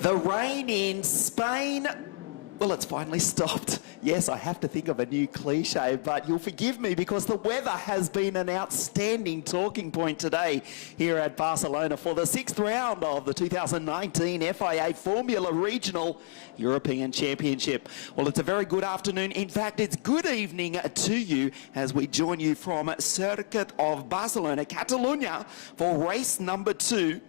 The rain in Spain, well, it's finally stopped. Yes, I have to think of a new cliche, but you'll forgive me because the weather has been an outstanding talking point today here at Barcelona for the 6th round of the 2019 FIA Formula Regional European Championship. Well, it's a very good afternoon. In fact, it's good evening to you as we join you from Circuit of Barcelona, Catalunya, for race number 2.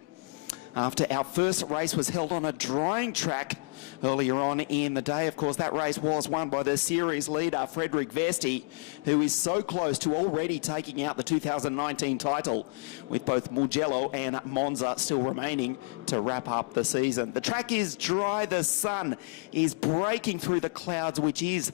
After our first race was held on a drying track earlier on in the day. Of course, that race was won by the series leader, Frederik Vesti, who is so close to already taking out the 2019 title, with both Mugello and Monza still remaining to wrap up the season. The track is dry. The sun is breaking through the clouds, which is...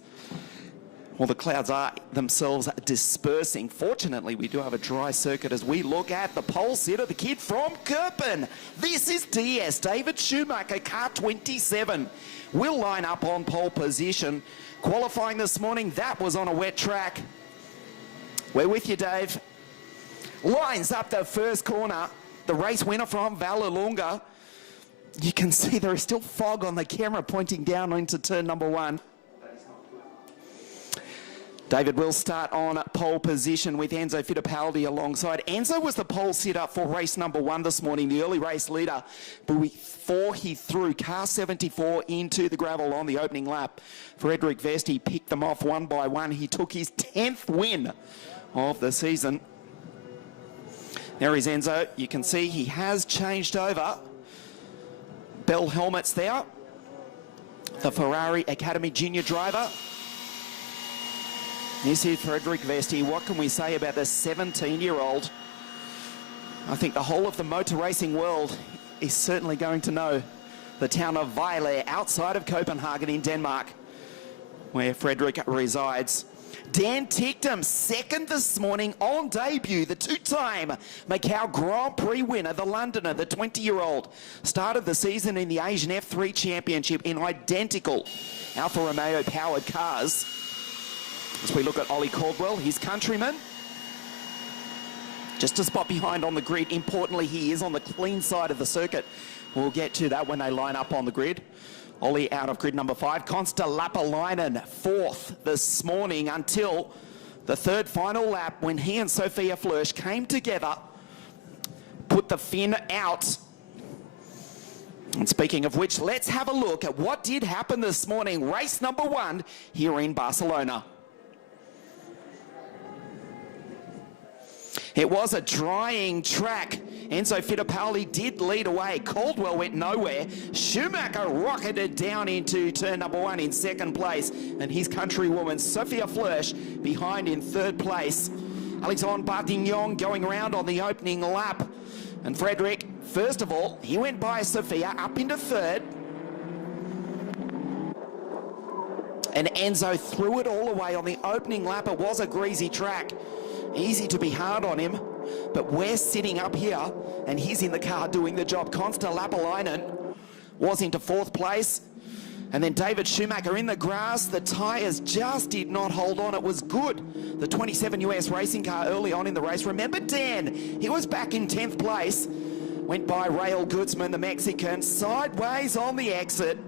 well, the clouds are themselves dispersing. Fortunately, we do have a dry circuit as we look at the pole sitter, the kid from Kirpen. This is DS, David Schumacher, car 27. Will line up on pole position. Qualifying this morning, that was on a wet track. We're with you, Dave. Lines up the first corner. The race winner from Vallelunga. You can see there is still fog on the camera pointing down into turn number 1. David will start on pole position with Enzo Fittipaldi alongside. Enzo was the pole sitter for race number 1 this morning, the early race leader, before he threw car 74 into the gravel on the opening lap. Frederik Vesti picked them off one by one. He took his 10th win of the season. There is Enzo. You can see he has changed over. Bell helmets there. The Ferrari Academy Junior driver. This is Frederik Vesti. What can we say about the 17-year-old? I think the whole of the motor racing world is certainly going to know the town of Vejle outside of Copenhagen in Denmark, where Frederik resides. Dan Tichtum, second this morning on debut, the two-time Macau Grand Prix winner, the Londoner, the 20-year-old, started the season in the Asian F3 Championship in identical Alfa Romeo powered cars. As we look at Ollie Caldwell, his countryman, just a spot behind on the grid. Importantly, he is on the clean side of the circuit. We'll get to that when they line up on the grid. Ollie out of grid number 5. Konsta Lappalainen, 4th this morning until the third final lap when he and Sophia Flörsch came together, put the fin out. And speaking of which, let's have a look at what did happen this morning. Race number 1 here in Barcelona. It was a drying track. Enzo Fittipaldi did lead away. Caldwell went nowhere. Schumacher rocketed down into turn number 1 in 2nd place. And his countrywoman, Sophia Flörsch, behind in 3rd place. Alexandre Bartignon going around on the opening lap. And Frederik, first of all, he went by Sophia up into 3rd. And Enzo threw it all away on the opening lap. It was a greasy track. Easy to be hard on him, but we're sitting up here and he's in the car doing the job. Konsta Lappalainen was into 4th place. And then David Schumacher in the grass. The tyres just did not hold on. It was good. The 27 US racing car early on in the race. Remember Dan, he was back in 10th place. Went by Raul Gutzman, the Mexican, sideways on the exit.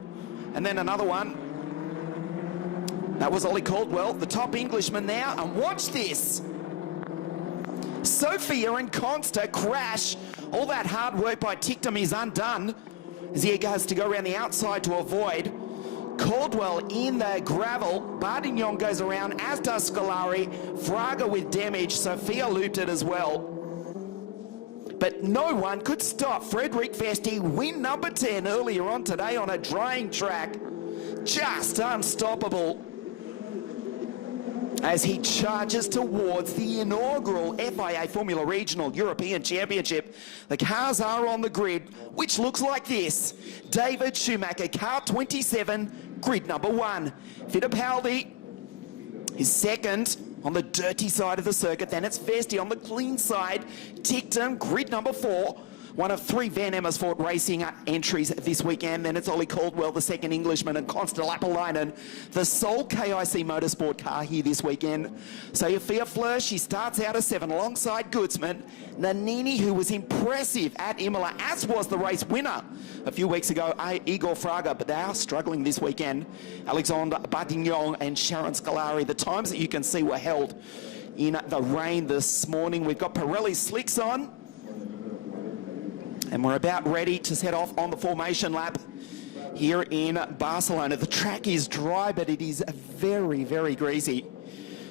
And then another one. That was Ollie Caldwell, the top Englishman now. And watch this. Sophia and Konsta crash. All that hard work by Tichtum is undone as he has to go around the outside to avoid. Caldwell in the gravel. Bardignon goes around, as does Scolari. Fraga with damage. Sophia looped it as well. But no one could stop Frederik Vesti, win number 10 earlier on today on a drying track. Just unstoppable as he charges towards the inaugural FIA Formula Regional European Championship. The cars are on the grid, which looks like this. David Schumacher, car 27, grid number 1. Fittipaldi is 2nd on the dirty side of the circuit. Then it's Vesti on the clean side. Tichtum, grid number 4. one of 3 Van Amersfoort Racing entries this weekend. Then it's Ollie Caldwell, the second Englishman, and Consta Lapalainen, the sole KIC Motorsport car here this weekend. So Sophia Fleur, she starts out as 7 alongside Goodsman. Nannini, who was impressive at Imola, as was the race winner a few weeks ago, Igor Fraga, but they are struggling this weekend. Alexandre Batignon and Sharon Scolari, the times that you can see were held in the rain this morning. We've got Pirelli slicks on, and we're about ready to set off on the formation lap here in Barcelona. The track is dry, but it is very, very greasy.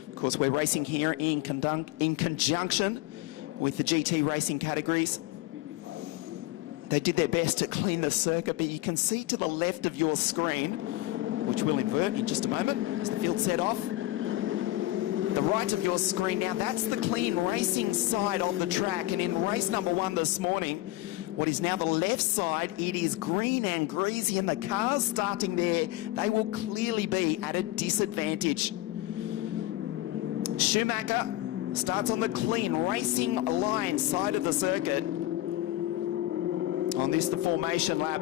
Of course, we're racing here in conjunction with the GT racing categories. They did their best to clean the circuit, but you can see to the left of your screen, which we'll invert in just a moment as the field set off. The right of your screen now, that's the clean racing side of the track. And in race number 1 this morning, what is now the left side, it is green and greasy, and the cars starting there, they will clearly be at a disadvantage. Schumacher starts on the clean racing line side of the circuit. On this, the formation lap.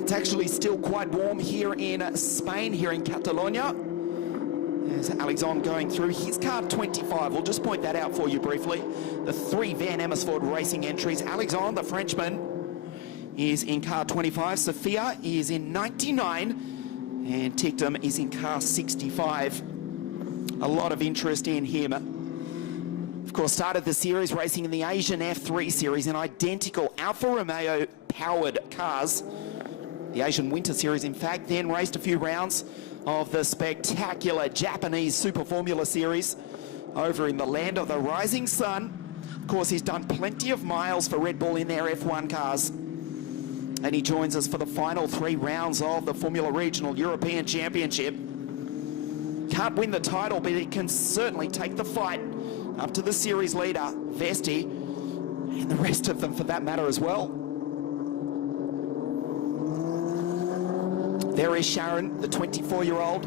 It's actually still quite warm here in Spain, here in Catalonia. There's Alexandre going through his car 25. We'll just point that out for you briefly. The 3 Van Amersfoort Racing entries. Alexandre, the Frenchman, is in car 25. Sophia is in 99. And Tictum is in car 65. A lot of interest in him. Of course, started the series racing in the Asian F3 series in identical Alfa Romeo powered cars. The Asian Winter Series, in fact, then raced a few rounds of the spectacular Japanese Super Formula Series over in the land of the rising sun. Of course, he's done plenty of miles for Red Bull in their F1 cars. And he joins us for the final 3 rounds of the Formula Regional European Championship. Can't win the title, but he can certainly take the fight up to the series leader, Vesti, and the rest of them for that matter as well. There is Sharon, the 24-year-old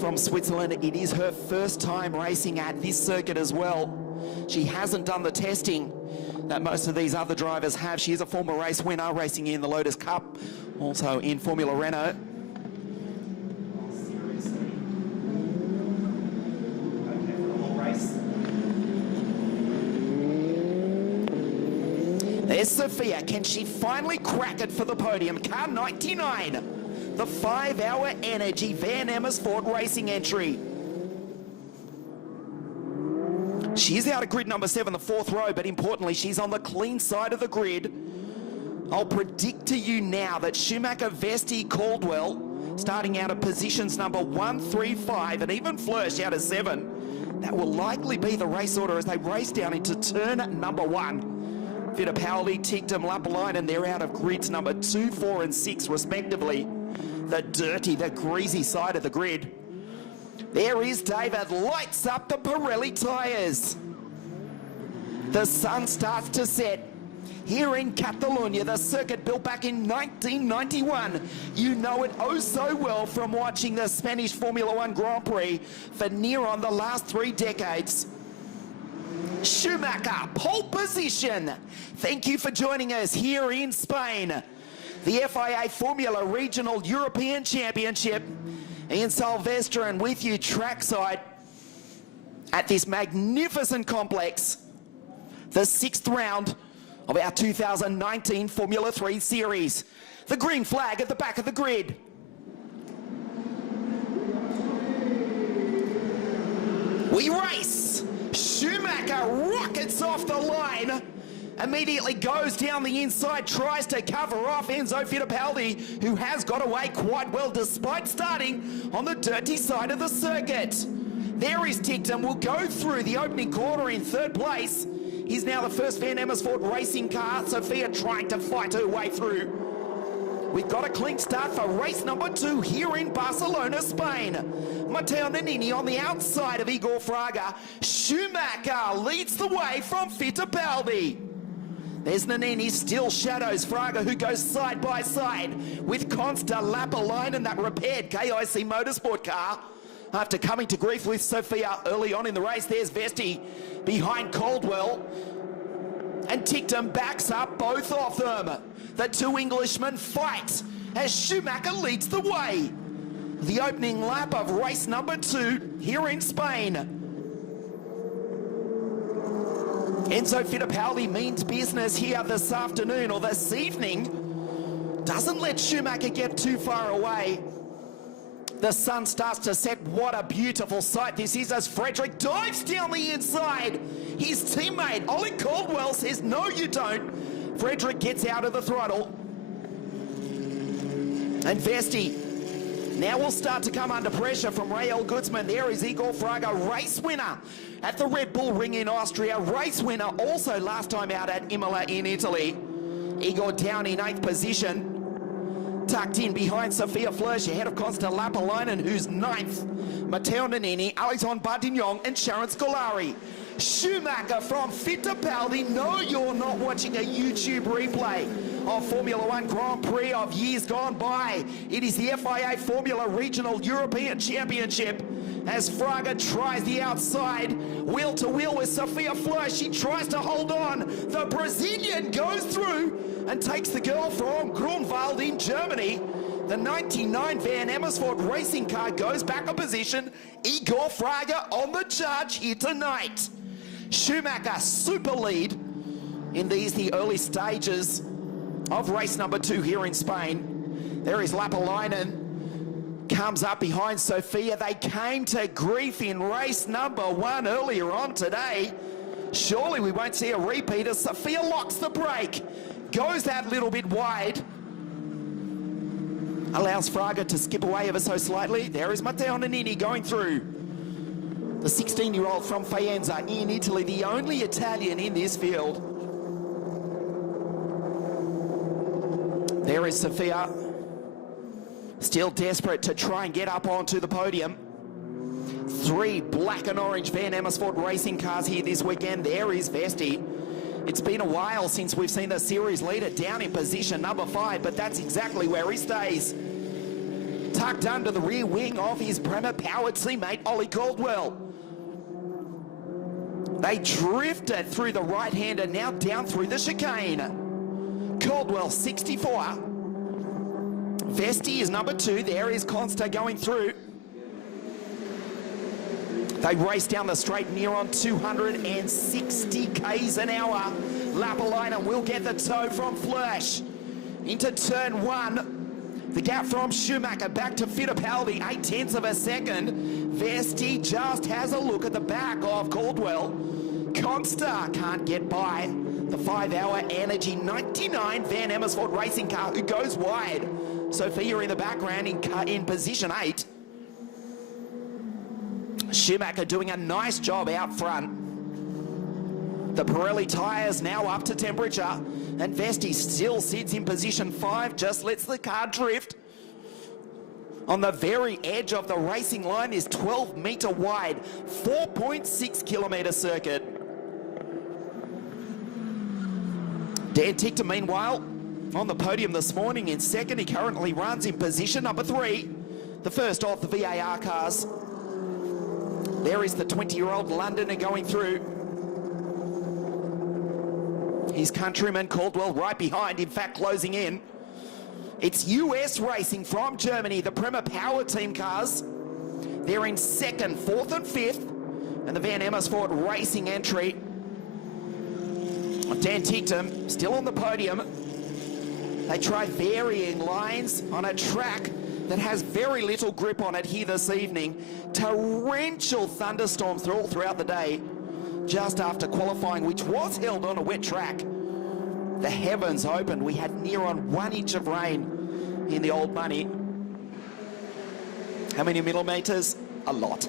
from Switzerland. It is her first time racing at this circuit as well. She hasn't done the testing that most of these other drivers have. She is a former race winner, racing in the Lotus Cup, also in Formula Renault. There's Sophia. Can she finally crack it for the podium? Car 99, the 5-hour Energy Van Amersfoort Racing entry. She's out of grid number 7, the 4th row, but importantly, she's on the clean side of the grid. I'll predict to you now that Schumacher, Vesti, Caldwell, starting out of positions number 1, 3, 5, and even Flörsch out of 7. That will likely be the race order as they race down into turn number 1. Fittipaldi, Tictum, Lapalainen, they're out of grids number 2, 4, and 6, respectively. The dirty, the greasy side of the grid. There is David, lights up the Pirelli tyres. The sun starts to set here in Catalonia, the circuit built back in 1991. You know it oh so well from watching the Spanish Formula One Grand Prix for near on the last 3 decades. Schumacher, pole position. Thank you for joining us here in Spain. The FIA Formula Regional European Championship in Silvestre, and with you trackside at this magnificent complex, the 6th round of our 2019 Formula 3 series. The green flag at the back of the grid. We race. Schumacher rockets off the line, immediately goes down the inside, tries to cover off Enzo Fittipaldi, who has got away quite well despite starting on the dirty side of the circuit. There is Tictum, will go through the opening corner in 3rd place. He's now the first Van Amersfoort racing car. Sophia trying to fight her way through. We've got a clean start for race number 2 here in Barcelona, Spain. Matteo Nannini on the outside of Igor Fraga. Schumacher leads the way from Fittipaldi. There's Nannini, still shadows Fraga, who goes side by side with Consta Lapalainen, that repaired KIC Motorsport car. After coming to grief with Sophia early on in the race, there's Vesti behind Caldwell. and Tictum backs up both of them. The two Englishmen fight as Schumacher leads the way. The opening lap of race number 2 here in Spain. Enzo Fittipaldi means business here this afternoon, or this evening. Doesn't let Schumacher get too far away. The sun starts to set. What a beautiful sight this is as Frederick dives down the inside. His teammate, Ollie Caldwell, says, no, you don't. Frederick gets out of the throttle. And Vesti now will start to come under pressure from Rael Guzman. There is Igor Fraga, race winner at the Red Bull Ring in Austria. Race winner also last time out at Imola in Italy. Igor down in 8th position. Tucked in behind Sophia Flörsch, ahead of Consta Lapalainen, who's 9th. Matteo Nannini, Alexandre Bardignon, and Sharon Scolari. Schumacher from Fittipaldi. No, you're not watching a YouTube replay of Formula One Grand Prix of years gone by. It is the FIA Formula Regional European Championship as Fraga tries the outside, wheel to wheel with Sophia Flörsch. She tries to hold on. The Brazilian goes through and takes the girl from Grunwald in Germany. The 99 Van Amersfoort racing car goes back a position. Igor Fraga on the charge here tonight. Schumacher super lead in the early stages of race number 2 here in Spain. There is Lapalainen, comes up behind Sophia. They came to grief in race number 1 earlier on today. Surely we won't see a repeat as Sophia locks the brake. Goes that little bit wide. Allows Fraga to skip away ever so slightly. There is Matteo Nannini going through. The 16-year-old from Faenza in Italy, the only Italian in this field. There is Sophia, still desperate to try and get up onto the podium. 3 black and orange Van Amersfoort racing cars here this weekend. There is Vesti. It's been a while since we've seen the series leader down in position number 5, but that's exactly where he stays. Tucked under the rear wing of his Bremer-powered teammate, Ollie Caldwell. They drifted through the right-hander, now down through the chicane. Caldwell, 64. Vesti is number 2. There is Consta going through. They race down the straight near on 260 k's an hour. Lapalainen will get the toe from Flörsch into turn 1. The gap from Schumacher back to Fittipaldi, 0.8 of a second. Vesti just has a look at the back of Caldwell. Consta can't get by the 5-hour Energy 99 Van Amersfoort racing car, who goes wide. Sophia in the background in position 8. Schumacher doing a nice job out front. The Pirelli tyres now up to temperature, and Vesti still sits in position 5, just lets the car drift. On the very edge of the racing line is 12-metre wide, 4.6 kilometre circuit. Dan Tictum, meanwhile, on the podium this morning in second. He currently runs in position number 3, the first of the VAR cars. There is the 20-year-old Londoner going through. His countryman Caldwell right behind, in fact closing in. It's US racing from Germany, the Bremer Power Team cars. They're in 2nd, 4th and 5th. And the Van Amersfoort racing entry. Dan Tictum still on the podium. They try varying lines on a track that has very little grip on it here this evening. Torrential thunderstorms all throughout the day, just after qualifying, which was held on a wet track. The heavens opened. We had near on 1 inch of rain in the old money. How many millimetres? A lot.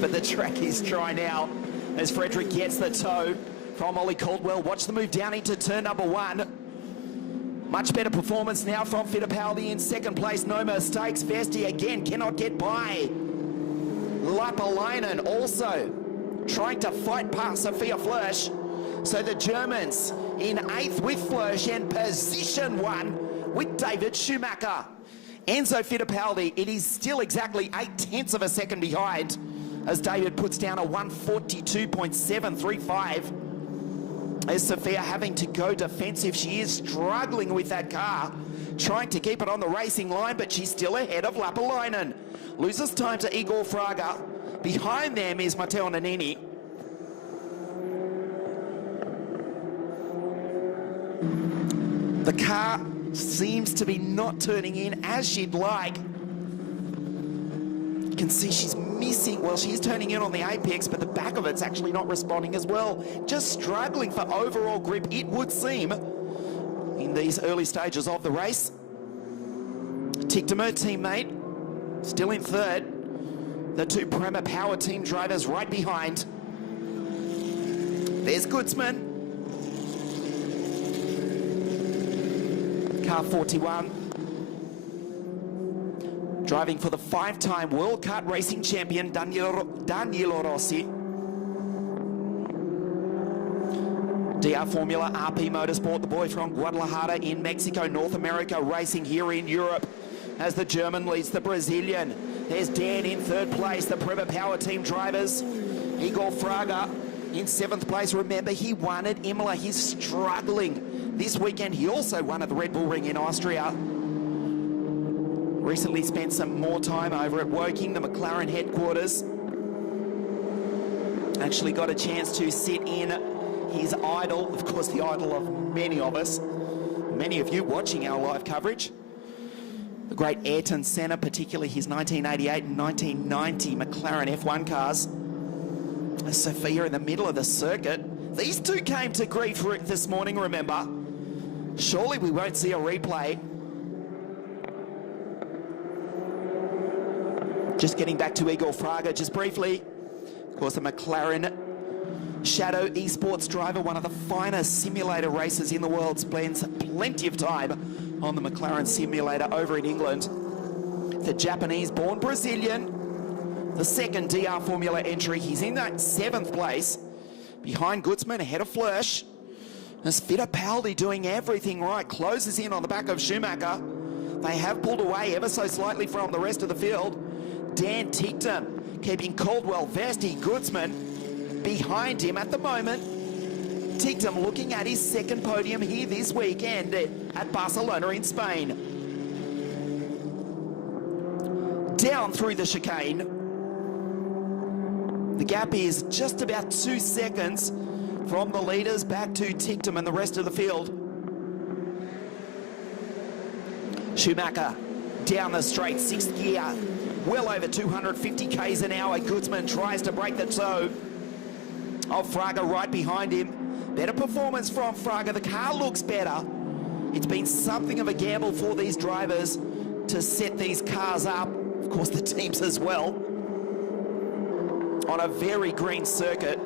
But the track is dry now as Frederick gets the toe from Ollie Caldwell. Watch the move down into turn number 1. Much better performance now from Fittipaldi in 2nd place. No mistakes. Vesti again cannot get by. Lapalainen also trying to fight past Sophia Flörsch. So the Germans in 8th with Flörsch and position 1 with David Schumacher. Enzo Fittipaldi, it is still exactly 0.8 of a second behind as David puts down a 1:42.735. Is Sophia having to go defensive? She is struggling with that car, trying to keep it on the racing line, but she's still ahead of Lapalainen. Loses time to Igor Fraga. Behind them is Matteo Nannini. The car seems to be not turning in as she'd like. You can see she's missing, well, she's turning in on the apex, but the back of it's actually not responding as well. Just struggling for overall grip, it would seem, in these early stages of the race. Tictum, her teammate, still in third. The two Prema Power Team drivers right behind. There's Goodsman. Car 41. Driving for the 5-time World Kart Racing Champion, Danilo Rossi. DR Formula, RP Motorsport, the boy from Guadalajara in Mexico, North America, racing here in Europe as the German leads the Brazilian. There's Dan in third place, the Prema Power Team drivers. Igor Fraga in 7th place. Remember, he won at Imola. He's struggling. This weekend, he also won at the Red Bull Ring in Austria. Recently spent some more time over at Woking, the McLaren headquarters. Actually got a chance to sit in his idol, of course the idol of many of us, many of you watching our live coverage. The great Ayrton Senna, particularly his 1988 and 1990 McLaren F1 cars. Sophia in the middle of the circuit. These two came to grief this morning, remember. Surely we won't see a replay. Just getting back to Igor Fraga just briefly. Of course, the McLaren Shadow Esports driver, one of the finest simulator racers in the world, spends plenty of time on the McLaren simulator over in England. The Japanese-born Brazilian, the second DR Formula entry. He's in that 7th place, behind Goodsman, ahead of Flörsch. As Fittipaldi doing everything right, closes in on the back of Schumacher. They have pulled away ever so slightly from the rest of the field. Dan Tictum keeping Caldwell, Vesti, Goodsman behind him at the moment. Tictum looking at his 2nd podium here this weekend at Barcelona in Spain. Down through the chicane. The gap is just about 2 seconds from the leaders back to Tictum and the rest of the field. Schumacher down the straight, 6th gear, well over 250 k's an hour. Goodsman tries to break the toe of Fraga right behind him. Better performance from Fraga. The car looks better. It's been something of a gamble for these drivers to set these cars up. Of course, the teams as well. On a very green circuit.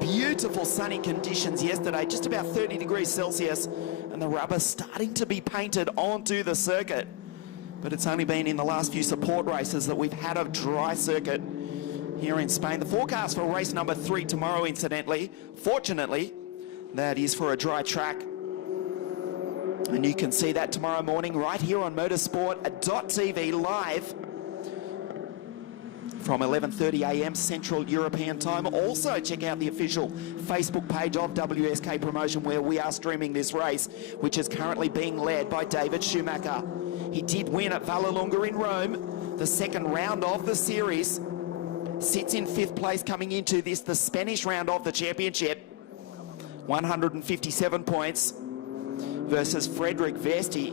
Beautiful sunny conditions yesterday, just about 30 degrees Celsius, and the rubber starting to be painted onto the circuit. But it's only been in the last few support races that we've had a dry circuit here in Spain. The forecast for race number 3 tomorrow, incidentally, fortunately, that is for a dry track. And you can see that tomorrow morning right here on motorsport.tv live from 11:30 a.m. Central European Time. Also, check out the official Facebook page of WSK Promotion, where we are streaming this race, which is currently being led by David Schumacher. He did win at Vallelunga in Rome, the 2nd round of the series. Sits in 5th place coming into this, the Spanish round of the championship. 157 points versus Frederick Vesti,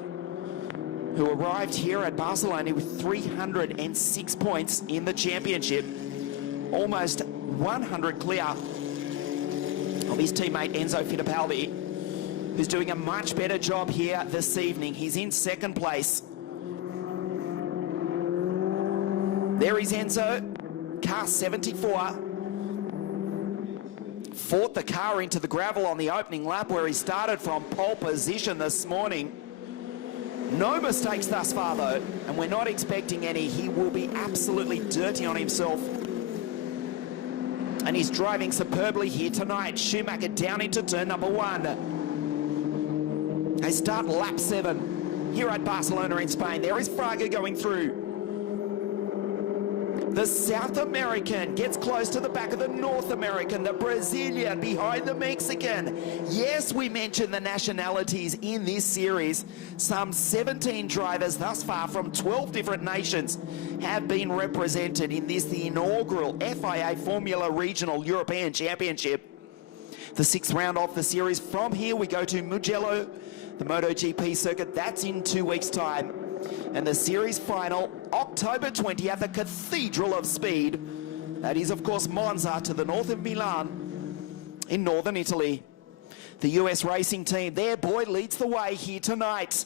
who arrived here at Barcelona with 306 points in the championship. Almost 100 clear of his teammate Enzo Fittipaldi, who's doing a much better job here this evening. He's in 2nd place. There is Enzo, car 74. Fought the car into the gravel on the opening lap, where he started from pole position this morning. No mistakes thus far though, and we're not expecting any. He will be absolutely dirty on himself. And he's driving superbly here tonight. Schumacher down into turn number 1. They start lap 7 here at Barcelona in Spain. There is Fraga going through. The South American gets close to the back of the North American, the Brazilian behind the Mexican. Yes, we mentioned the nationalities in this series. Some 17 drivers thus far from 12 different nations have been represented in this, the inaugural FIA Formula Regional European Championship. The 6th round of the series. From here we go to Mugello, the MotoGP circuit. That's in 2 weeks' time. And the series final, October 20 at the Cathedral of Speed. That is, of course, Monza, to the north of Milan in northern Italy. The US racing team, their boy, leads the way here tonight.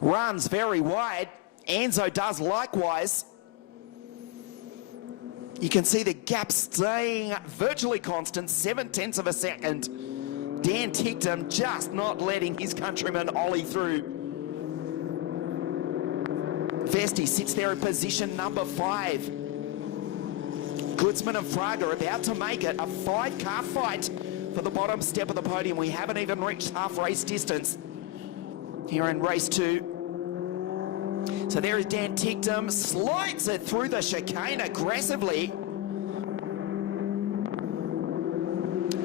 Runs very wide. Enzo does likewise. You can see the gap staying virtually constant, 0.7 of a second. Dan Ticktum just not letting his countryman Ollie through. Vesti sits there in position number 5. Goodsman and Fraga about to make it a 5-car fight for the bottom step of the podium. We haven't even reached half race distance here in race 2. So there is Dan Ticktum, slides it through the chicane aggressively.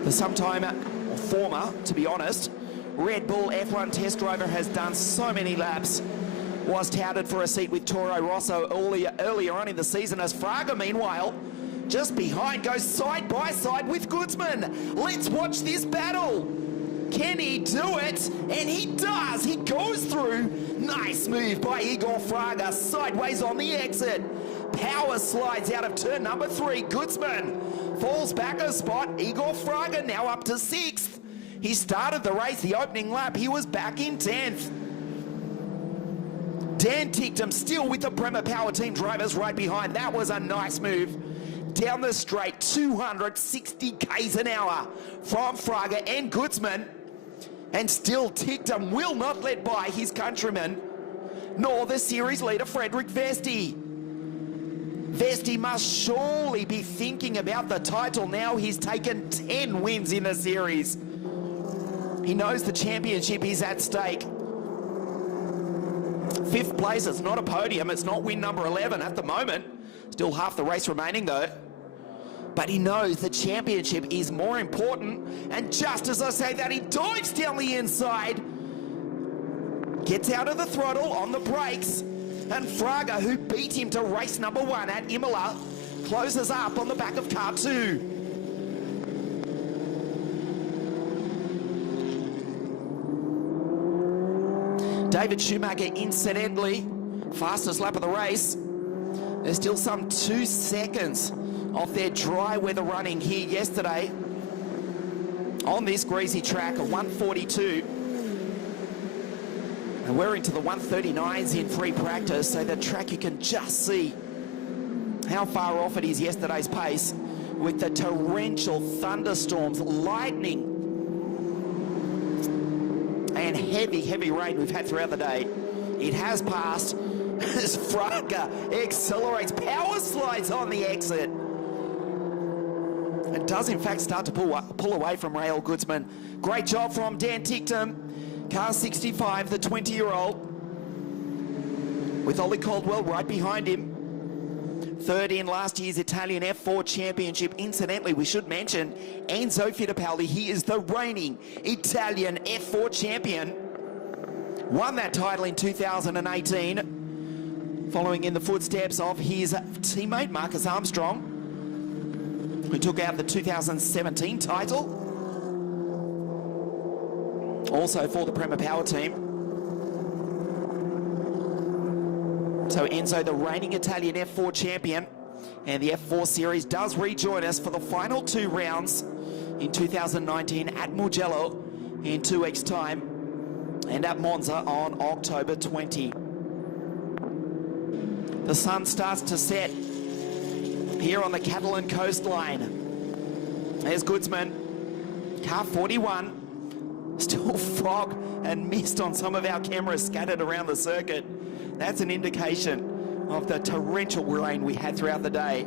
The sometime, or former, to be honest, Red Bull F1 test driver has done so many laps. Was touted for a seat with Toro Rosso earlier on in the season, as Fraga, meanwhile, just behind, goes side by side with Goodsman. Let's watch this battle. Can he do it? And he does. He goes through. Nice move by Igor Fraga, sideways on the exit. Power slides out of turn number 3. Goodsman falls back a spot. Igor Fraga now up to 6th. He started the race, the opening lap. He was back in 10th. Dan Ticktum still with the Prema Power Team drivers right behind. That was a nice move. Down the straight, 260 k's an hour from Fraga and Goodsman. And still Ticktum will not let by his countryman, nor the series leader Frederick Vesti. Vesti must surely be thinking about the title now. He's taken 10 wins in the series. He knows the championship is at stake. 5th place, it's not a podium, it's not win number 11 at the moment. Still half the race remaining though. But he knows the championship is more important. And just as I say that, he dives down the inside, gets out of the throttle on the brakes, and Fraga, who beat him to race number 1 at Imola, closes up on the back of car 2. David Schumacher, incidentally, fastest lap of the race. There's still some 2 seconds of their dry weather running here yesterday on this greasy track, a 142. And we're into the 139s in free practice, so the track, you can just see how far off it is yesterday's pace with the torrential thunderstorms, lightning, and heavy rain we've had throughout the day. It has passed as Fraga accelerates, power slides on the exit, and does in fact start to pull away from Rael Goodsman. Great job from Dan Ticktum, car 65, the 20-year-old, with Ollie Caldwell right behind him. 3rd in last year's Italian F4 Championship. Incidentally, we should mention Enzo Fittipaldi. He is the reigning Italian F4 champion. Won that title in 2018, following in the footsteps of his teammate Marcus Armstrong, who took out the 2017 title, also for the Prema Power Team. So Enzo, the reigning Italian F4 champion, and the F4 series does rejoin us for the final 2 rounds in 2019 at Mugello in 2 weeks' time, and at Monza on October 20. The sun starts to set here on the Catalan coastline. There's Goodsman, car 41. Still fog and mist on some of our cameras scattered around the circuit. That's an indication of the torrential rain we had throughout the day.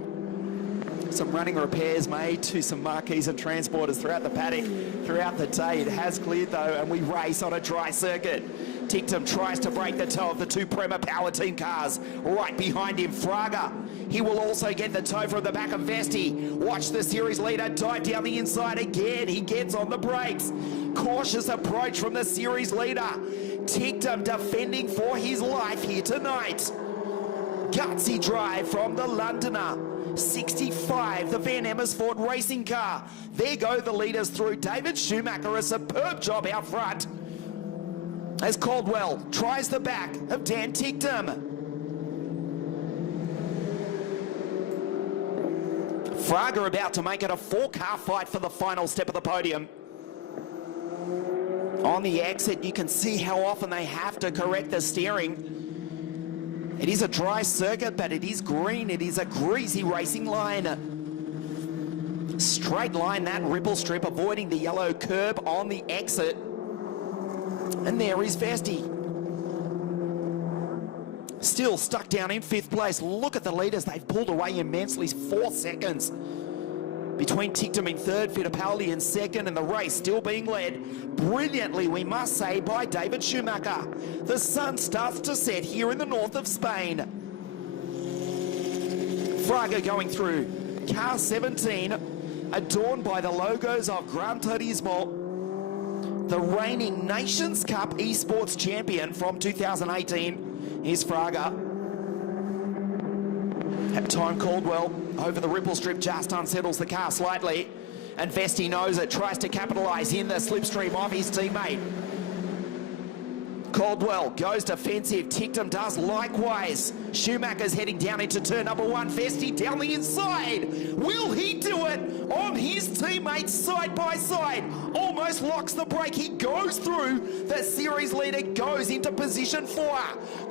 Some running repairs made to some marquees and transporters throughout the paddock throughout the day. It has cleared though, and we race on a dry circuit. Ticktum tries to break the toe of the 2 Prema Power Team cars. Right behind him, Fraga. He will also get the toe from the back of Vesti. Watch the series leader dive down the inside again. He gets on the brakes. Cautious approach from the series leader. Tictum defending for his life here tonight. Gutsy drive from the Londoner. 65, the Van Amersfoort racing car. There go the leaders through. David Schumacher, a superb job out front. As Caldwell tries the back of Dan Tictum. Fraga about to make it a 4-car fight for the final step of the podium. On the exit, you can see how often they have to correct the steering. It is a dry circuit, but it is green. It is a greasy racing line. Straight line, that ripple strip, avoiding the yellow curb on the exit. And there is Vesti. Still stuck down in 5th place. Look at the leaders. They've pulled away immensely. 4 seconds between Tictum in 3rd, Fittipaldi in 2nd, and the race still being led brilliantly, we must say, by David Schumacher. The sun starts to set here in the north of Spain. Fraga going through. Car 17, adorned by the logos of Gran Turismo. The reigning Nations Cup esports champion from 2018 is Fraga. At time Caldwell over the ripple strip just unsettles the car slightly, and Vesti knows it, tries to capitalise in the slipstream of his teammate. Caldwell goes defensive, Tictum does likewise. Schumacher's heading down into turn number 1, Vesti down the inside. Will he do it on his teammates side by side? Almost locks the brake, he goes through. The series leader goes into position 4.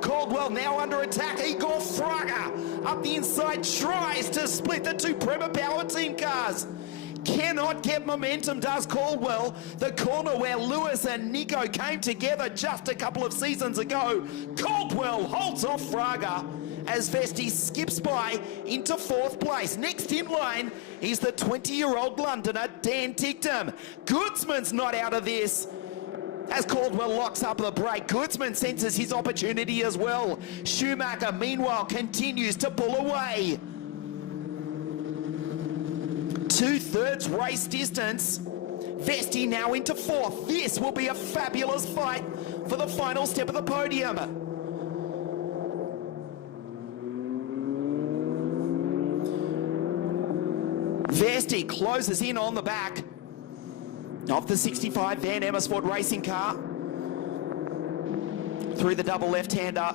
Caldwell now under attack, Igor Fraga up the inside, tries to split the 2 Prema Power team cars. Cannot get momentum, does Caldwell. The corner where Lewis and Nico came together just a couple of seasons ago. Caldwell holds off Fraga as Vesti skips by into 4th place. Next in line is the 20-year-old Londoner, Dan Tictum. Goodsman's not out of this. As Caldwell locks up the brake, Goodsman senses his opportunity as well. Schumacher, meanwhile, continues to pull away. 2/3 race distance. Vesti now into 4th. This will be a fabulous fight for the final step of the podium. Vesti closes in on the back of the 65 Van Amersfoort racing car. Through the double left-hander.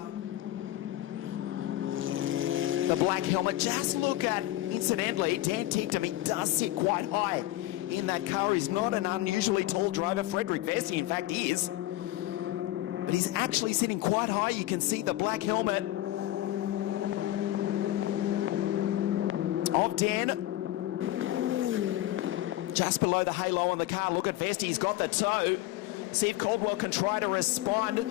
The black helmet, just look at, incidentally, Dan Tictum, he does sit quite high in that car. He's not an unusually tall driver. Frederick Vesti, in fact, is. But he's actually sitting quite high. You can see the black helmet of Dan. Just below the halo on the car. Look at Vesti, he's got the toe. See if Caldwell can try to respond.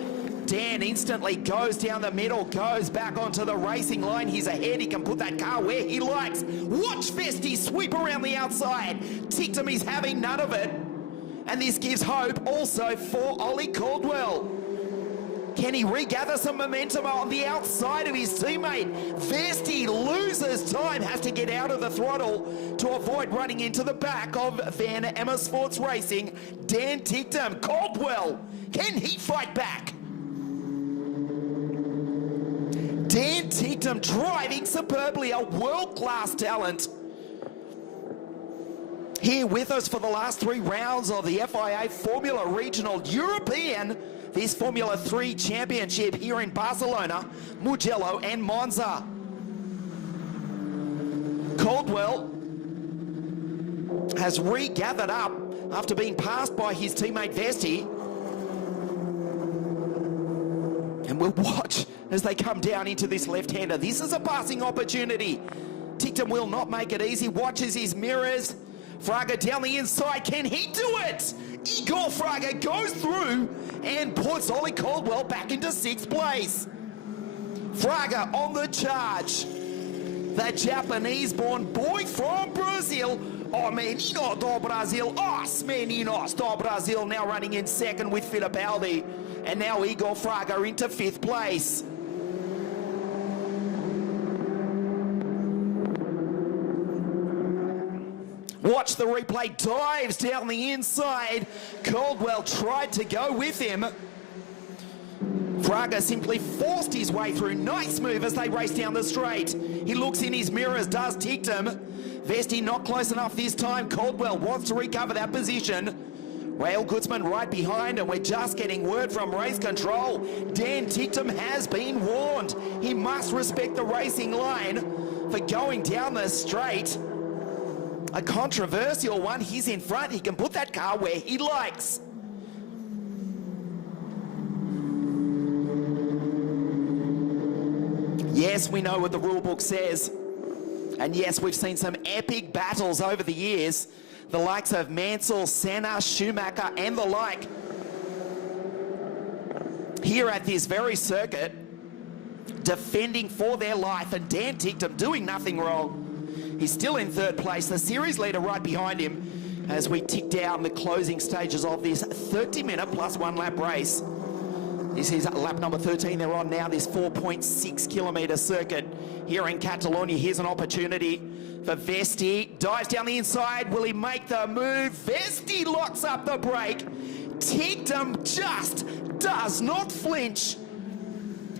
Dan instantly goes down the middle, goes back onto the racing line. He's ahead, he can put that car where he likes. Watch Vesti sweep around the outside. Tictum is having none of it. And this gives hope also for Ollie Caldwell. Can he regather some momentum on the outside of his teammate? Vesti loses time, has to get out of the throttle to avoid running into the back of Van Amersfoort's racing. Dan Tictum, Caldwell, can he fight back? Dan Tictum driving superbly, a world-class talent. Here with us for the last 3 rounds of the FIA Formula Regional European, this Formula 3 Championship here in Barcelona, Mugello and Monza. Caldwell has regathered up after being passed by his teammate Vesti. And we'll watch as they come down into this left-hander. This is a passing opportunity. Tictum will not make it easy. Watches his mirrors. Fraga down the inside. Can he do it? Igor Fraga goes through and puts Ollie Caldwell back into 6th place. Fraga on the charge. The Japanese-born boy from Brazil. O menino do Brasil. Os meninos do Brasil now running in 2nd with Fittipaldi. And now Igor Fraga into 5th place. Watch the replay, dives down the inside. Caldwell tried to go with him. Fraga simply forced his way through. Nice move as they race down the straight. He looks in his mirrors, does Tictum. Vesti not close enough this time. Caldwell wants to recover that position. Rail Goodsman right behind, and we're just getting word from race control. Dan Tictum has been warned. He must respect the racing line for going down the straight. A controversial one. He's in front. He can put that car where he likes. Yes, we know what the rule book says. And yes, we've seen some epic battles over the years. The likes of Mansell, Senna, Schumacher, and the like. Here at this very circuit, defending for their life, and Dan Tictum doing nothing wrong. He's still in third place, the series leader right behind him as we tick down the closing stages of this 30-minute plus 1 lap race. This is lap number 13 they're on now, this 4.6 kilometre circuit here in Catalonia. Here's an opportunity for Vesti. Dives down the inside. Will he make the move? Vesti locks up the brake. Tictum just does not flinch.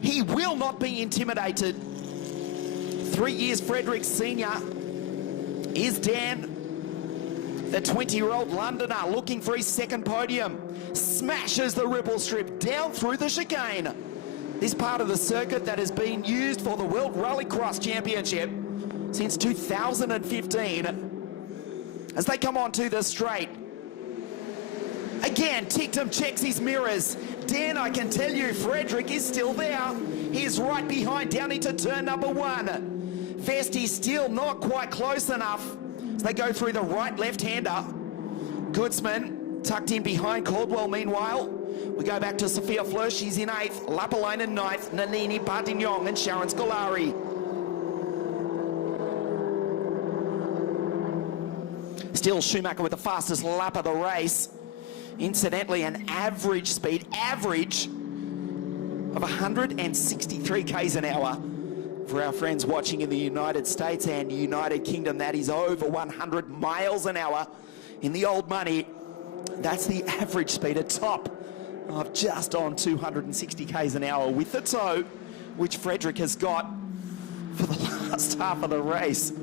He will not be intimidated. 3 years Frederick Senior is Dan. The 20-year-old Londoner looking for his second podium. Smashes the ripple strip down through the chicane. This part of the circuit that has been used for the World Rallycross Championship since 2015. As they come onto the straight. Again, Tictum checks his mirrors. Dan, I can tell you, Frederick is still there. He's right behind down into turn number 1. Vesti still not quite close enough. As they go through the right left-hander. Goodsman tucked in behind Caldwell meanwhile. We go back to Sophia Fleur, she's in 8th. Lapalainen 9th, Nanini, Partignon and Sharon Scolari. Still Schumacher with the fastest lap of the race. Incidentally, an average speed, of 163 k's an hour. For our friends watching in the United States and United Kingdom, that is over 100 miles an hour in the old money. That's the average speed, a top of just on 260 k's an hour with the tow, which Frederick has got for the last half of the race.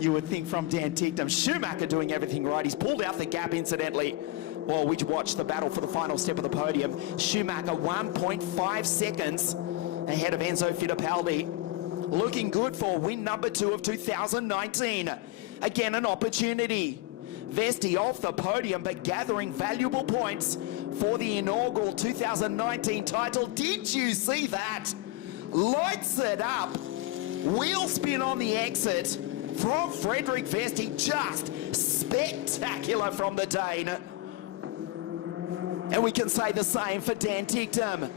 You would think from Dan Tictum. Schumacher doing everything right. He's pulled out the gap, incidentally, while we watch the battle for the final step of the podium. Schumacher 1.5 seconds ahead of Enzo Fittipaldi. Looking good for win number 2 of 2019. Again, an opportunity. Vesti off the podium, but gathering valuable points for the inaugural 2019 title. Did you see that? Lights it up. Wheel spin on the exit from Frederick Vesti. Just spectacular from the Dane. And we can say the same for Dan Tictum.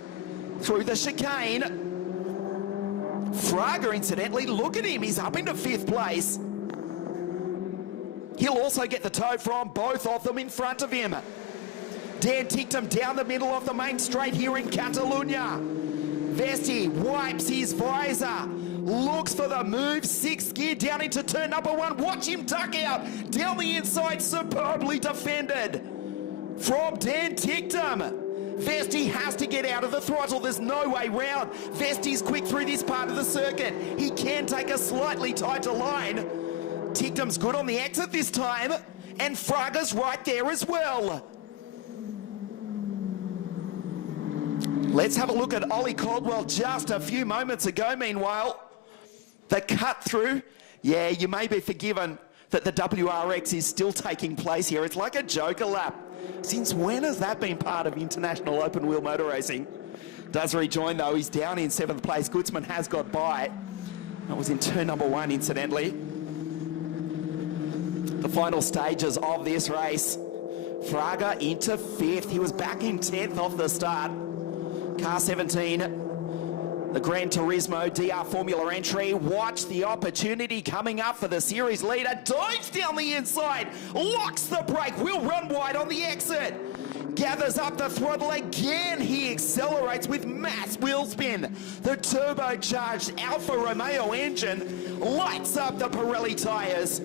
Through the chicane. Fraga, incidentally, look at him. He's up into 5th place. He'll also get the tow from both of them in front of him. Dan Tictum down the middle of the main straight here in Catalunya. Vesti wipes his visor. Looks for the move. 6th gear down into turn number 1. Watch him duck out. Down the inside, superbly defended from Dan Tictum. Vesti has to get out of the throttle. There's no way round. Vesti's quick through this part of the circuit. He can take a slightly tighter line. Tictum's good on the exit this time, and Fraga's right there as well. Let's have a look at Ollie Caldwell just a few moments ago. Meanwhile, the cut through. Yeah, you may be forgiven that the WRX is still taking place here. It's like a joker lap. Since when has that been part of international open wheel motor racing? Does rejoin though. He's down in 7th place. Goodsman has got by. That was in turn number 1, incidentally. The final stages of this race. Fraga into 5th. He was back in 10th off the start. Car 17, the Gran Turismo DR Formula entry. Watch the opportunity coming up for the series leader. Dives down the inside, locks the brake, will run wide on the exit. Gathers up the throttle again. He accelerates with mass wheel spin. The turbocharged Alfa Romeo engine lights up the Pirelli tyres.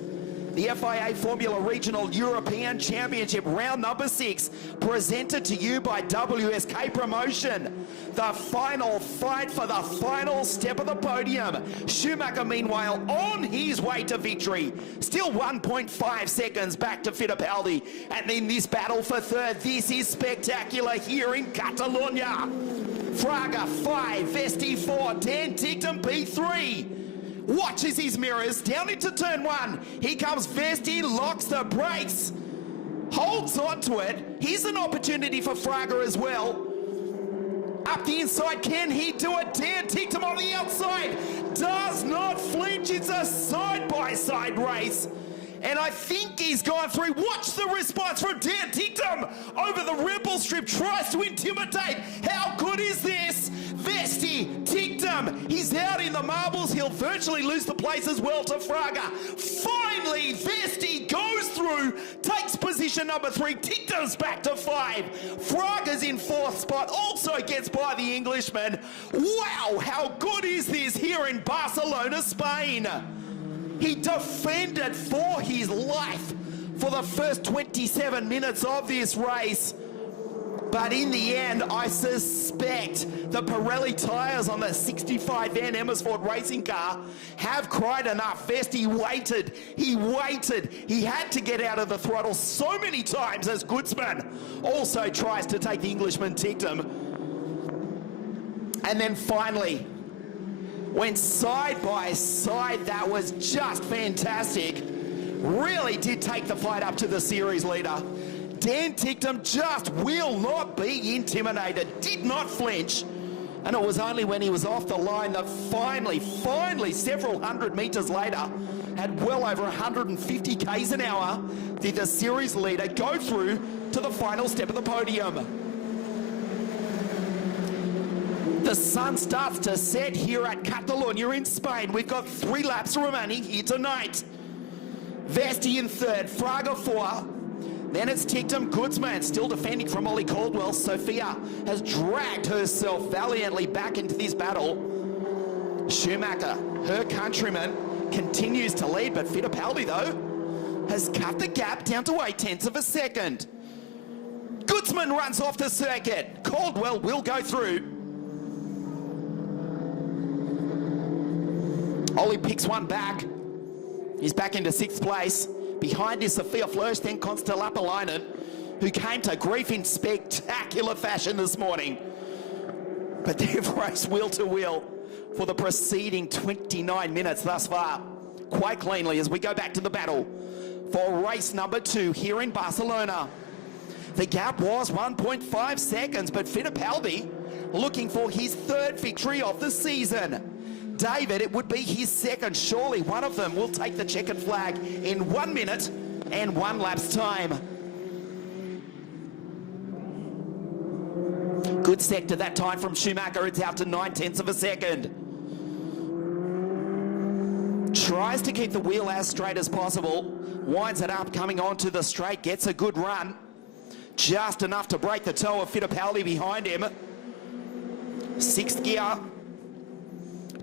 The FIA Formula Regional European Championship round number 6, presented to you by WSK Promotion. The final fight for the final step of the podium. Schumacher, meanwhile, on his way to victory. Still 1.5 seconds back to Fittipaldi. And in this battle for third, this is spectacular here in Catalonia. Fraga 5, Vesti 4, Dan Ticktum P3. Watches his mirrors, down into turn 1. Here comes Vesti, locks the brakes, holds on to it. Here's an opportunity for Fraga as well. Up the inside, can he do it? Dan Ticktum on the outside, does not flinch. It's a side-by-side race. And I think he's gone through. Watch the response from Dan Ticktum over the ripple strip, tries to intimidate. How good is this? Vesti, Ticktum, he's out in the marbles. He'll virtually lose the place as well to Fraga. Finally, Vesti goes through, takes position number 3. Ticktum's back to 5. Fraga's in 4th spot, also gets by the Englishman. Wow, how good is this here in Barcelona, Spain? He defended for his life for the first 27 minutes of this race. But in the end, I suspect the Pirelli tyres on the 65N Emersfoort racing car have cried enough. Vesti waited. He waited. He had to get out of the throttle so many times as Goodsman also tries to take the Englishman Ticktum. And then finally, went side by side. That was just fantastic. Really did take the fight up to the series leader. Dan Ticktum just will not be intimidated, did not flinch. And it was only when he was off the line that finally, several hundred meters later, at well over 150 k's an hour, did the series leader go through to the final step of the podium. The sun starts to set here at Catalonia in Spain. We've got 3 laps remaining here tonight. Vesti in 3rd, Fraga 4. Then it's Ticktum, Goodsman, still defending from Ollie Caldwell. Sophia has dragged herself valiantly back into this battle. Schumacher, her countryman, continues to lead, but Fittipaldi, though, has cut the gap down to 0.8 of a second. Goodsman runs off the circuit. Caldwell will go through. Ollie picks one back. He's back into 6th place. Behind is Sophia Flörsch, then Constella Lapalainen, who came to grief in spectacular fashion this morning. But they've raced wheel to wheel for the preceding 29 minutes thus far, quite cleanly, as we go back to the battle for race number 2 here in Barcelona. The gap was 1.5 seconds, but Fittipaldi looking for his 3rd victory of the season. David, it would be his 2nd. Surely one of them will take the checkered flag in 1 minute and 1 lap's time. Good sector that time from Schumacher. It's out to 0.9 of a second. Tries to keep the wheel as straight as possible. Winds it up, coming onto the straight. Gets a good run. Just enough to break the toe of Fittipaldi behind him. 6th gear.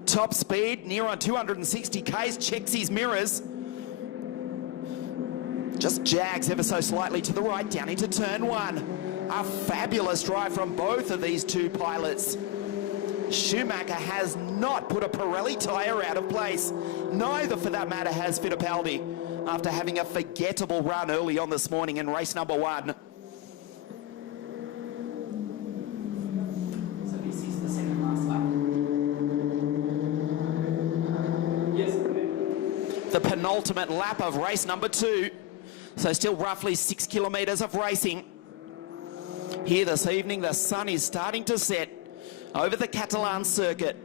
Top speed, near on 260 k's, checks his mirrors. Just jags ever so slightly to the right, down into turn 1. A fabulous drive from both of these 2 pilots. Schumacher has not put a Pirelli tyre out of place. Neither, for that matter, has Fittipaldi, after having a forgettable run early on this morning in race number 1. The penultimate lap of race number 2. So still roughly 6 kilometres of racing. Here this evening, the sun is starting to set over the Catalan circuit.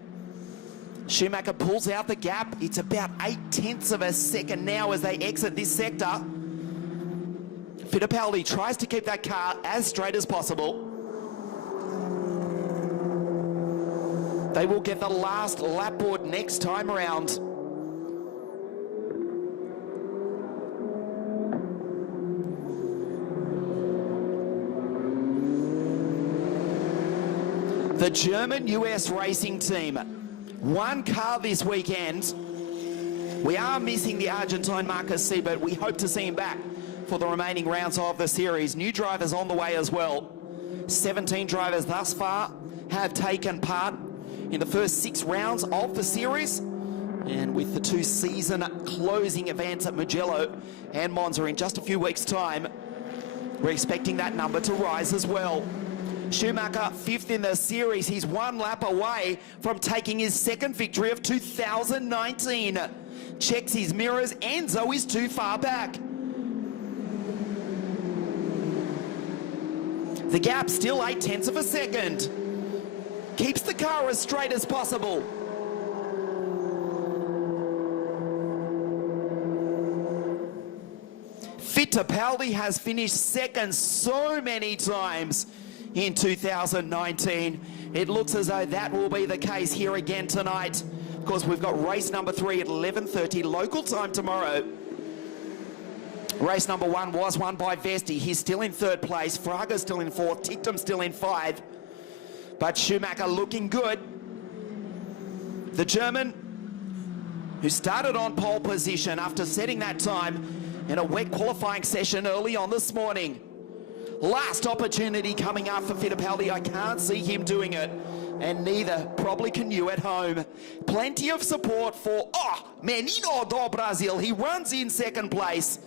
Schumacher pulls out the gap. It's about 0.8 of a second now as they exit this sector. Fittipaldi tries to keep that car as straight as possible. They will get the last lap board next time around. The German-US racing team, 1 car this weekend, We are missing the Argentine Marcus C, but we hope to see him back for the remaining rounds of the series. New drivers on the way as well. 17 drivers thus far have taken part in the first 6 rounds of the series. And with the 2 season closing events at Mugello and Monza in just a few weeks' time, we're expecting that number to rise as well. Schumacher 5th in the series. He's 1 lap away from taking his 2nd victory of 2019. Checks his mirrors. Enzo is too far back. The gap still 0.8 of a second. Keeps the car as straight as possible. Fittipaldi has finished 2nd so many times in 2019. It looks as though that will be the case here again tonight. Of course, we've got race number 3 at 11:30 local time tomorrow. Race number 1 was won by Vesti. He's still in 3rd place. Fraga's still in 4th. Ticktum's still in 5. But Schumacher looking good. The German, who started on pole position after setting that time in a wet qualifying session early on this morning. Last opportunity coming up for Fittipaldi. I can't see him doing it, and neither probably can you at home. Plenty of support for Menino do Brasil. He runs in 2nd place.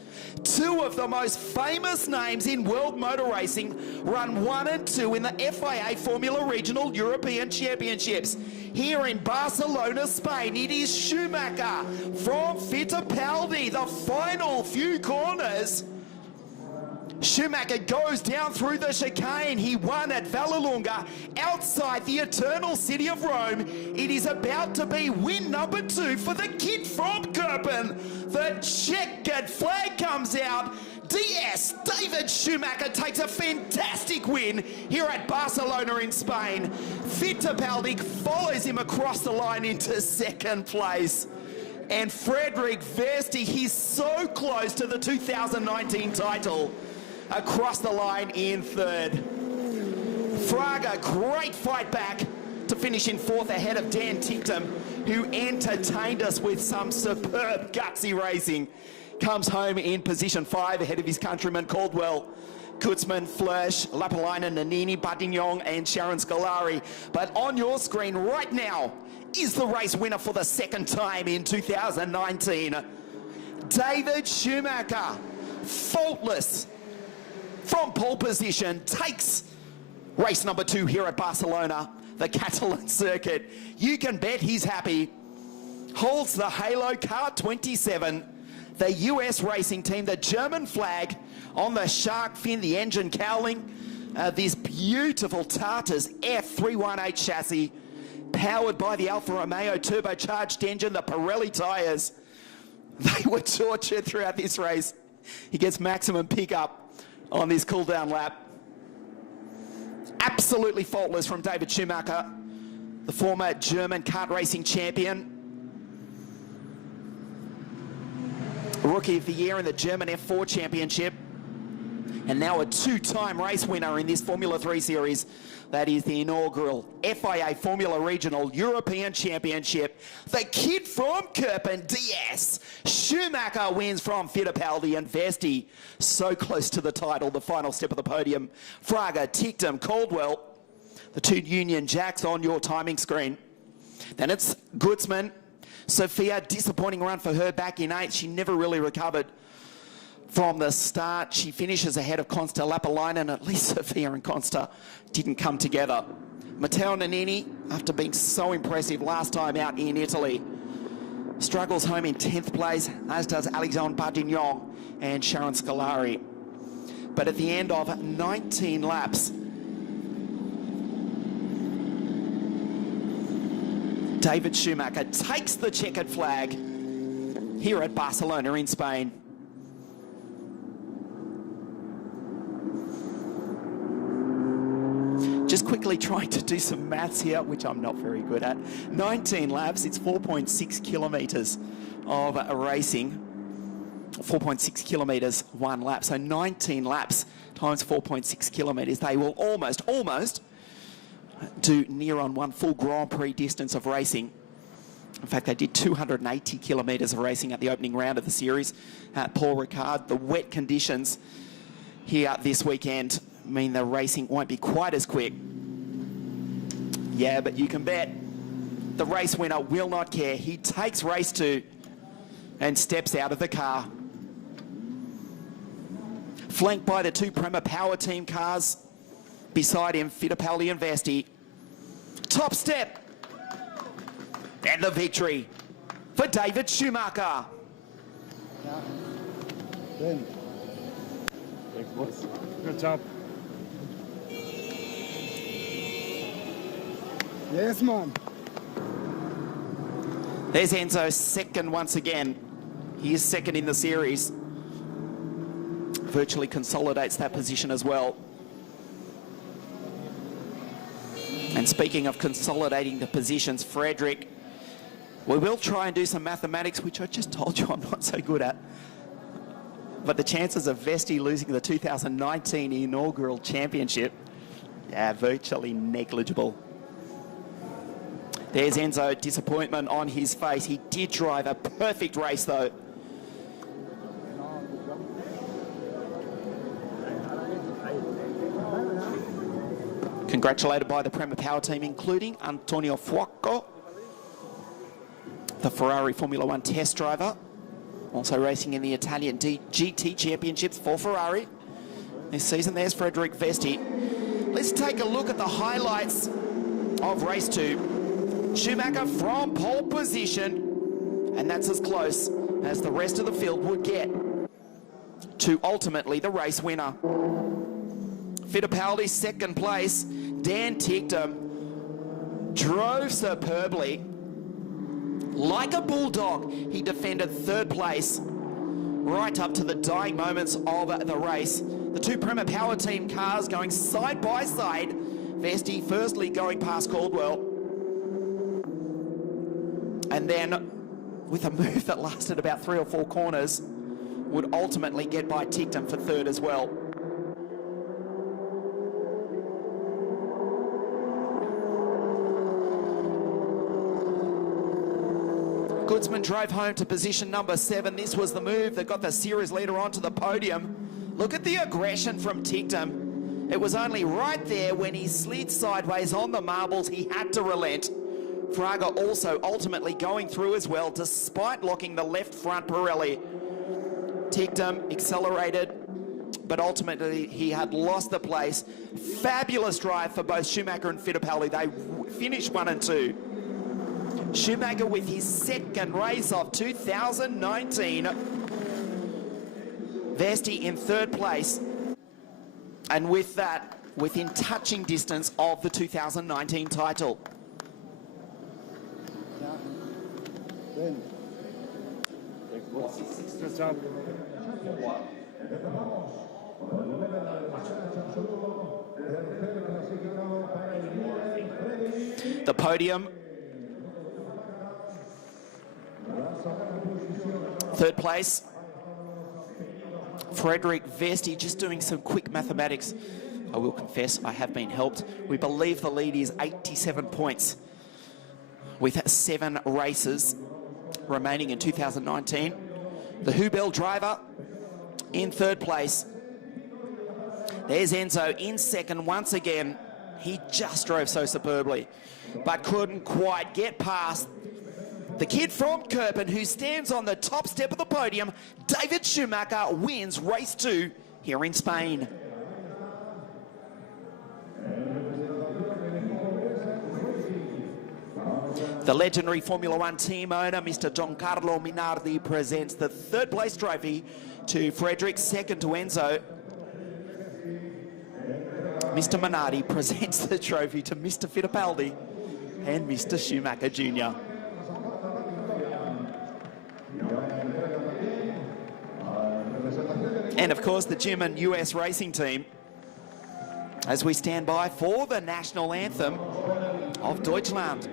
2 of the most famous names in world motor racing run 1 and 2 in the FIA Formula Regional European Championships. Here in Barcelona, Spain, it is Schumacher from Fittipaldi. The final few corners. Schumacher goes down through the chicane. He won at Vallelunga outside the eternal city of Rome. It is about to be win number 2 for the kid from Kerpen. The checkered flag comes out. DS David Schumacher takes a fantastic win here at Barcelona in Spain. Fittipaldi follows him across the line into 2nd place. And Frederick Vesti, he's so close to the 2019 title. Across the line in 3rd. Fraga, great fight back to finish in 4th ahead of Dan Ticktum, who entertained us with some superb gutsy racing. Comes home in position 5 ahead of his countryman Caldwell, Kutzman, Flörsch, Lapalainen, Nannini, Batignon and Sharon Scolari. But on your screen right now is the race winner for the 2nd time in 2019. David Schumacher, faultless from pole position, takes race number 2 here at Barcelona, the Catalan circuit. You can bet he's happy. Holds the Halo Car 27, the US racing team, the German flag on the shark fin, the engine cowling, this beautiful Tartas F318 chassis, powered by the Alfa Romeo turbocharged engine, the Pirelli tyres. They were tortured throughout this race. He gets maximum pickup on this cool down lap. Absolutely faultless from David Schumacher, the former German kart racing champion. Rookie of the Year in the German F4 Championship. And now a 2-time race winner in this Formula 3 series. That is the inaugural FIA Formula Regional European Championship. The kid from Kerpen, DS Schumacher, wins from Fittipaldi and Vesti. So close to the title, the final step of the podium. Fraga, Ticktum, Caldwell, the 2 Union Jacks on your timing screen. Then it's Gutzman. Sophia, disappointing run for her back in 8th. She never really recovered from the start. She finishes ahead of Consta Lapalainen. At least Sophia and Consta didn't come together. Matteo Nannini, after being so impressive last time out in Italy, struggles home in 10th place, as does Alexandre Batignon and Sharon Scolari. But at the end of 19 laps, David Schumacher takes the checkered flag here at Barcelona in Spain. Just quickly trying to do some maths here, which I'm not very good at. 19 laps, it's 4.6 kilometres of racing. 4.6 kilometres, 1 lap. So 19 laps times 4.6 kilometres. They will almost do near on 1 full Grand Prix distance of racing In fact, they did 280 kilometres of racing at the opening round of the series at Paul Ricard. The wet conditions here this weekend mean the racing won't be quite as quick. Yeah, but you can bet the race winner will not care. He takes race 2 and steps out of the car. Flanked by the 2 Prema Power Team cars. Beside him, Fittipaldi and Vesti. Top step. And the victory for David Schumacher. Thanks, boys. Good job. Yes, man. There's Enzo, second once again. He is second in the series. Virtually consolidates that position as well. And speaking of consolidating the positions, Frederick, we will try and do some mathematics, which I just told you I'm not so good at. But the chances of Vesti losing the 2019 inaugural championship, yeah, virtually negligible. There's Enzo, disappointment on his face. He did drive a perfect race though. Congratulated by the Prema Power Team, including Antonio Fuoco, the Ferrari Formula One test driver, also racing in the Italian GT Championships for Ferrari this season. There's Frederick Vesti. Let's take a look at the highlights of race 2. Schumacher from pole position, and that's as close as the rest of the field would get to ultimately the race winner. Fittipaldi second place. Dan Ticktum drove superbly. Like a bulldog, he defended third place right up to the dying moments of the race. The 2 Prema Power Team cars going side by side. Vesti firstly going past Caldwell. And then, with a move that lasted about 3 or 4 corners, would ultimately get by Ticktum for third as well. Goodsman drove home to position number 7. This was the move that got the series leader onto the podium. Look at the aggression from Ticktum. It was only right there when he slid sideways on the marbles, he had to relent. Fraga also ultimately going through as well, despite locking the left front Pirelli. Ticktum accelerated, but ultimately he had lost the place. Fabulous drive for both Schumacher and Fittipaldi. They finished 1 and 2. Schumacher with his second race of 2019. Vesti in third place. And with that, within touching distance of the 2019 title. Good job. The podium. Third place, Frederick Vesti. Just doing some quick mathematics. I will confess I have been helped. We believe the lead is 87 points with 7 races remaining in 2019. The Hubel driver in third place. There's Enzo in second once again. He just drove so superbly, but couldn't quite get past the kid from Kirpen, who stands on the top step of the podium. David Schumacher wins race 2 here in Spain. The legendary Formula One team owner, Mr. Giancarlo Minardi, presents the third place trophy to Frederick, second to Enzo. Mr. Minardi presents the trophy to Mr. Fittipaldi and Mr. Schumacher Jr. And of course the German US racing team, as we stand by for the national anthem of Deutschland.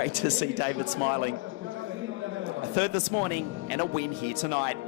Great to see David smiling. A third this morning and a win here tonight.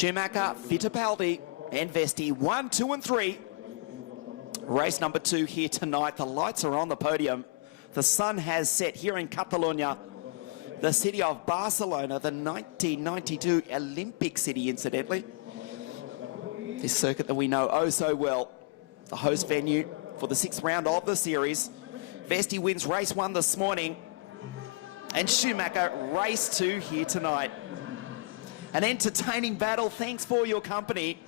Schumacher, Fittipaldi and Vesti, 1, 2 and 3. Race number 2 here tonight. The lights are on the podium. The sun has set here in Catalonia, the city of Barcelona, the 1992 Olympic city, incidentally. This circuit that we know oh so well. The host venue for the 6th round of the series. Vesti wins race 1 this morning. And Schumacher race 2 here tonight. An entertaining battle. Thanks for your company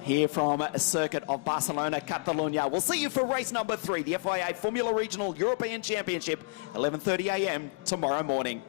here from a circuit of Barcelona, Catalonia. We'll see you for race number 3, the FIA Formula Regional European Championship, 11:30 a.m. tomorrow morning.